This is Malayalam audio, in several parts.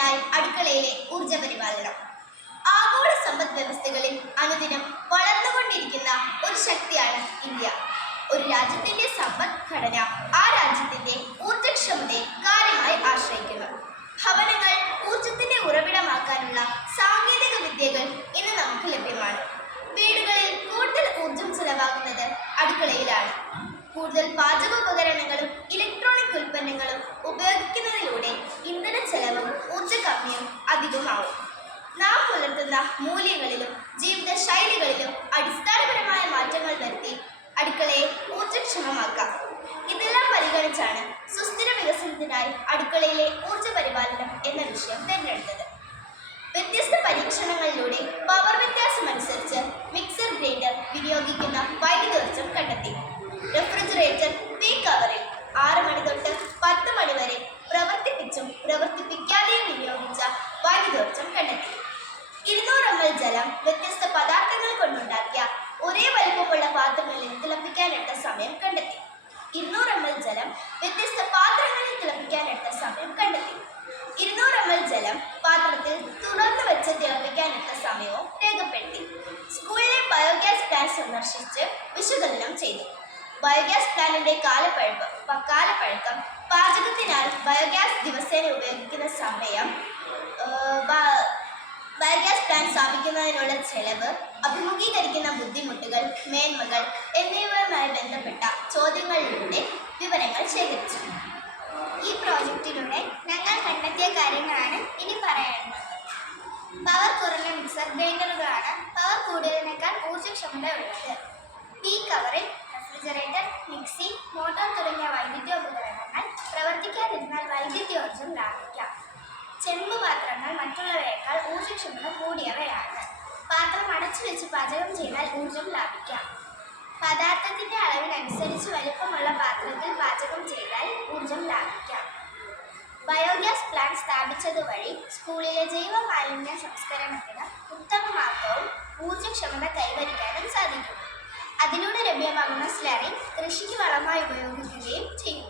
മെച്ചപ്പെടുത്തുന്നതിനായി അടുക്കളയിലെ ഊർജ പരിപാലനം. ആഗോള സമ്പദ് വ്യവസ്ഥകളിൽ അനുദിനം വളർന്നുകൊണ്ടിരിക്കുന്ന ഒരു ശക്തിയാണ് ഇന്ത്യ. ഒരു രാജ്യത്തിന്റെ സമ്പദ്ഘടന ആ രാജ്യത്തിന്റെ ഊർജക്ഷമതയെ കാര്യമായി ആശ്രയിക്കുന്നു. ഭവനങ്ങൾ ഊർജത്തിന്റെ ഉറവിടമാക്കാനുള്ള സാങ്കേതിക വിദ്യകൾ ഇന്ന് നമുക്ക് ലഭ്യമാണ്. വീടുകളിൽ കൂടുതൽ ഊർജം ചെലവാകുന്നത് അടുക്കളയിലാണ്. കൂടുതൽ പാചകോപകരണങ്ങളും ഇലക്ട്രോണിക് ഉൽപ്പന്നങ്ങളും ഉപയോഗിക്കുന്നതിലൂടെ ഇന്ധന ചെലവും ഊർജ കമ്മിയും അധികമാവും. നാം പുലർത്തുന്ന മൂല്യങ്ങളിലും ജീവിത ശൈലികളിലും അടിസ്ഥാനപരമായ മാറ്റങ്ങൾ വരുത്തി അടുക്കളയെ ഊർജക്ഷമമാക്കാം. ഇതെല്ലാം പരിഗണിച്ചാണ് സുസ്ഥിര വികസനത്തിനായി അടുക്കളയിലെ ഊർജ പരിപാലനം എന്ന വിഷയം തിരഞ്ഞെടുത്തത്. വ്യത്യസ്ത പരീക്ഷണങ്ങളിലൂടെ പവർ വ്യത്യാസമനുസരിച്ച് മിക്സർ ഗ്രൈൻഡർ വിനിയോഗിക്കുന്ന വൈദ്യുതോർജ്ജം കണ്ടെത്തി. റെഫ്രിജറേറ്റർ പീക്ക് അവറിൽ 6 മണി തൊട്ട് 10 മണി വരെ പ്രവർത്തിപ്പിച്ചും പ്രവർത്തിപ്പിക്കാതെയും വിനിയോഗിച്ച വൈദ്യുതോർജ്ജം കണ്ടെത്തി. 200 ml ജലം വ്യത്യസ്ത പദാർത്ഥങ്ങൾ കൊണ്ടുണ്ടാക്കിയ ഒരേ വലിപ്പമുള്ള പാത്രങ്ങളിൽ തിളപ്പിക്കാനെടുത്ത സമയം കണ്ടെത്തി. 200 ml ജലം വ്യത്യസ്ത പാത്രങ്ങളിൽ തിളപ്പിക്കാനെടുത്ത സമയം കണ്ടെത്തി. 200 ml ജലം പാത്രത്തിൽ തുറന്നു വെച്ച് തിളപ്പിക്കാനെടുത്ത സമയവും രേഖപ്പെടുത്തി. സ്കൂളിലെ ബയോഗ്യാസ് പ്ലാന്റ് സന്ദർശിച്ച് വിശകലനം ചെയ്തു. ബയോഗ്യാസ് പ്ലാന്റിന്റെ കാലപ്പഴക്കം, പാചകത്തിനാൽ ബയോഗ്യാസ് ദിവസേന ഉപയോഗിക്കുന്ന സമയം, ബയോഗ്യാസ് പ്ലാന്റ് സ്ഥാപിക്കുന്നതിനുള്ള ചെലവ്, അഭിമുഖീകരിക്കുന്ന ബുദ്ധിമുട്ടുകൾ, മേന്മകൾ എന്നിവയുമായി ബന്ധപ്പെട്ട ചോദ്യങ്ങളിലൂടെ വിവരങ്ങൾ ശേഖരിച്ചു. ഈ പ്രോജക്റ്റിലൂടെ ഞങ്ങൾ കണ്ടെത്തിയ കാര്യങ്ങളാണ് ഇനി പറയാനുള്ളത്. പവർ കുറഞ്ഞ മിക്സർ ഗ്രൈൻഡറുകളാണ് പവർ കൂടിയതിനേക്കാൾ ഊർജ്ജക്ഷമത ഉള്ളത്. പീക്ക് അവറിൽ റെഫ്രിജറേറ്റർ, മിക്സി, മോട്ടോർ തുടങ്ങിയ വൈദ്യുതോപകരണങ്ങൾ പ്രവർത്തിക്കാതിരുന്നാൽ വൈദ്യുതോർജ്ജം ലാഭിക്കാം. ചെമ്പ് പാത്രങ്ങൾ മറ്റുള്ളവയേക്കാൾ ഊർജ്ജക്ഷമത കൂടിയവയാണ്. പാത്രം അടച്ചു വെച്ച് പാചകം ചെയ്താൽ ഊർജ്ജം ലാഭിക്കാം. പദാർത്ഥത്തിന്റെ അളവിനനുസരിച്ച് വലുപ്പമുള്ള പാത്രത്തിൽ പാചകം ചെയ്താൽ ഊർജ്ജം ലാഭിക്കാം. ബയോഗ്യാസ് പ്ലാന്റ് സ്ഥാപിച്ചതുവഴി സ്കൂളിലെ ജൈവ മാലിന്യ സംസ്കരണത്തിന് ഉത്തമ മാർഗവും ഊർജ്ജക്ഷമത കൈവരിക്കാനും സാധിക്കും. അതിലൂടെ ലഭ്യമാകുന്ന സ്ലറി കൃഷിക്ക് വളമായി ഉപയോഗിക്കുകയും ചെയ്യും.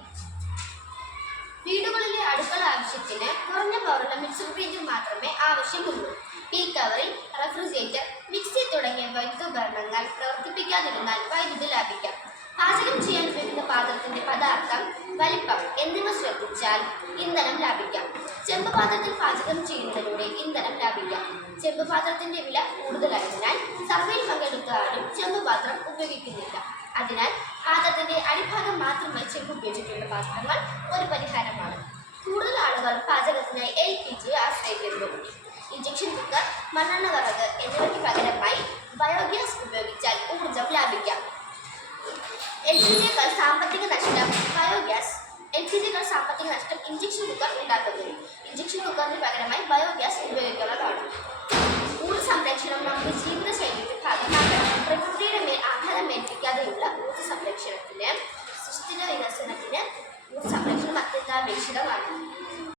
വീടുകളിലെ അടുക്കള ആവശ്യത്തിന് കുറഞ്ഞ പവറുള്ള മിക്സർ ഗ്രൈൻഡർ മാത്രമേ ആവശ്യമുള്ളൂ. പീക്ക് അവറിൽ റെഫ്രിജറേറ്റർ, മിക്സി തുടങ്ങിയ വൈദ്യുതോപകരണങ്ങൾ പ്രവർത്തിപ്പിക്കാതിരുന്നാൽ വൈദ്യുതി ലാഭിക്കാം. പാചകം ചെയ്യാൻ ഉപയോഗിക്കുന്ന പാത്രത്തിന്റെ പദാർത്ഥം, വലിപ്പം എന്നിവ ശ്രദ്ധിച്ചാൽ ഇന്ധനം ലാഭിക്കാം. ചെമ്പ് പാത്രത്തിൽ പാചകം ചെയ്യുന്നതിലൂടെ ഇന്ധനം ലാഭിക്കാം. ചെമ്പ് പാത്രത്തിന്റെ വില കൂടുതലായതിനാൽ സർവേയിൽ പങ്കെടുത്ത ആരും ചെമ്പ് പാത്രം ഉപയോഗിക്കുന്നില്ല. അതിനാൽ പാത്രത്തിന്റെ അടിഭാഗം മാത്രമായി ചെമ്പ് ഉപയോഗിച്ചിട്ടുള്ള പാത്രങ്ങൾ ഒരു പരിഹാരമാണ്. കൂടുതൽ ആളുകൾ പാചകത്തിനായി LPG ആശ്രയിക്കുന്നു. ഇഞ്ചക്ഷൻ കുക്കർ, മണ്ണെണ്ണ വിറക് എന്നിവയ്ക്ക് പകരമായി ബയോഗ്യാസ് ഉപയോഗിച്ചാൽ ഊർജ്ജം ലാഭിക്കാം. LPGയേക്കാൾ സാമ്പത്തിക നഷ്ടം ഇഞ്ചക്ഷൻ കുക്കർ ഉണ്ടാക്കുന്നു. ഇഞ്ചക്ഷൻ കുക്കറിന് പകരമായി ബയോഗ്യാസ് ഉപയോഗിക്കുന്നതാണ്. ഊർജ്ജ സംരക്ഷണം നമ്മുടെ ജീവിതശൈലിയുടെ ഭാഗമാക്കണം.